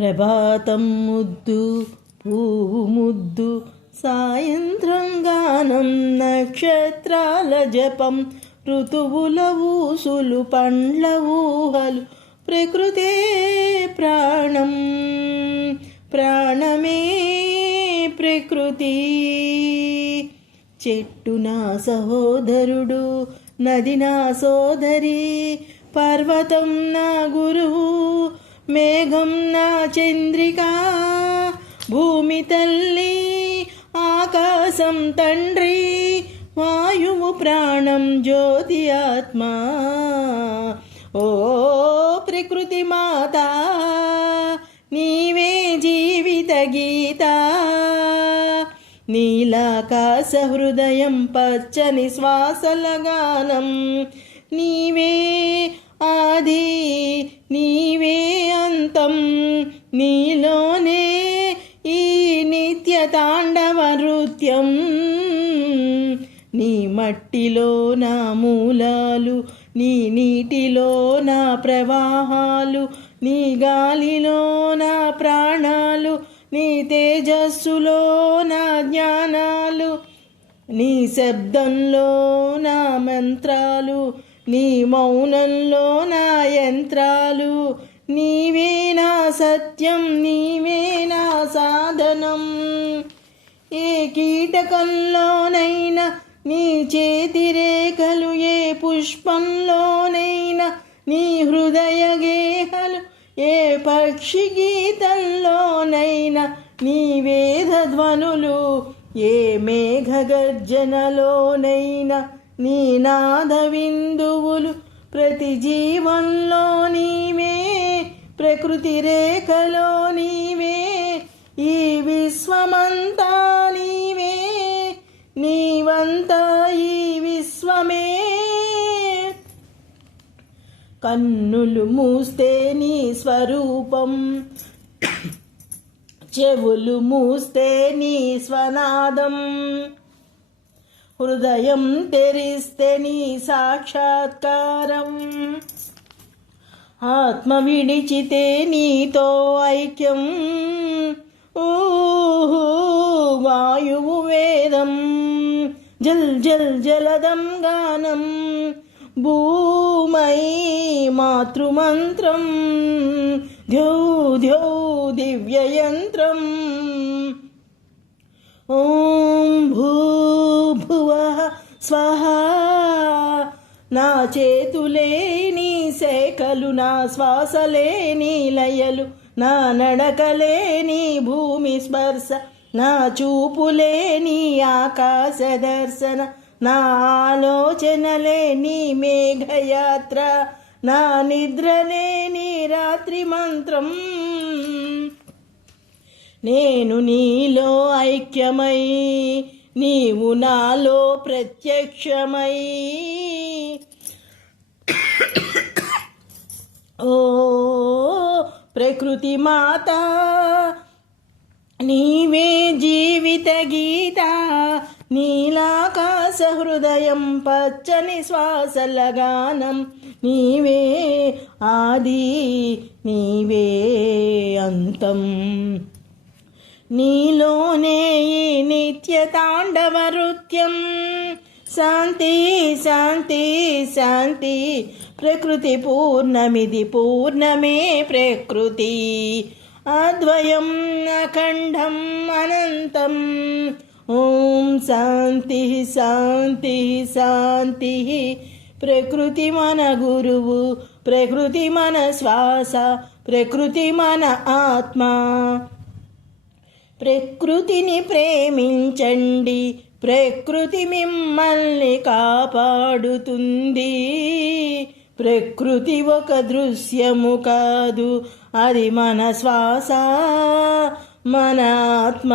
ప్రభాతం ముద్దు పువ్వు ముద్దు, సాయంత్రం గానం నక్షత్రాల జపం, ఋతువుల ఊసులు పండ్ల ఊహలు, ప్రకృతే ప్రాణం ప్రాణమే ప్రకృతి. చెట్టు నా సహోదరుడు, నది నా సోదరి, పర్వతం నా గురువు, మేఘం నా చంద్రిక, భూమి తల్లి ఆకాశం తండ్రి, వాయువు ప్రాణం జ్యోతి ఆత్మ. ఓ ప్రకృతి మాత నీవే జీవిత గీత, నీలాకాశ హృదయం పచ్చని శ్వాసల గానం, నీవే ఆది నీవే అంతం, నీలోనే ఈ నిత్య తాండవ నృత్యం. నీ మట్టిలో నా మూలాలు, నీ నీటిలో నా ప్రవాహాలు, నీ గాలిలో నా ప్రాణాలు, నీ తేజస్సులో నా జ్ఞానాలు, నీ శబ్దంలో నా మంత్రాలు, నీ మౌనంలో నా యంత్రాలు, నీవే నా సత్యం నీవే నా సాధనం. ఏ కీటకంలోనైనా నీ చేతి రేఖలు, ఏ పుష్పంలోనైనా నీ హృదయ గేహలు, ఏ పక్షి గీతంలోనైనా నీ వేద ధ్వనులు, ఏ మేఘ గర్జనలోనైనా నీ నాద విందువులు, ప్రతి జీవంలో నీవే ప్రకృతి రేఖలో నీవే, ఈ విశ్వమంతా నీవే, నీవంతా ఈ విశ్వమే. కన్నులు మూస్తే నీ స్వరూపం, చెవులు మూస్తే నీ స్వనాదం, హృదయం తెరిస్తే నీ సాక్షాత్కారం, ఆత్మ విడిచితే నీతో ఐక్యం. వాయువు వేదం, జల్ జల్ జలదం గానం, భూమై మాతృమంత్రం, ధ్యౌ ధ్యౌ దివ్యయంత్రం. ఓం భూభువః స్వహా. నా చేతులే నీ శాఖలు, నా శ్వాసలే నీ లయలు, నా నడకలే నీ భూమి స్పర్శ, నా చూపులే నీ ఆకాశ దర్శన, నా ఆలోచనలే నీ మేఘయాత్ర, నా నిద్రలే నీ రాత్రి మంత్రం. నేను నీలో ఐక్యమై, నీవు నాలో ప్రత్యక్షమై. ఓ ప్రకృతి మాత నీవే జీవిత గీత, నీలాకాశ హృదయం పచ్చని శ్వాసల గానం, నీవే ఆది నీవే అంతం, నీలోనే ఈ నిత్య తాండవ నృత్యం. శాంతి శాంతి శాంతి, ప్రకృతి పూర్ణమిది పూర్ణమే ప్రకృతి, అద్వయం అఖండం అనంతం. ఓం శాంతి శాంతి శాంతి. ప్రకృతి మన గురువు, ప్రకృతి మన శ్వాస, ప్రకృతి మన ఆత్మ. ప్రకృతిని ప్రేమించండి, ప్రకృతి మిమ్మల్ని కాపాడుతుంది. ప్రకృతి ఒక దృశ్యము కాదు, అది మన శ్వాస, మన ఆత్మ.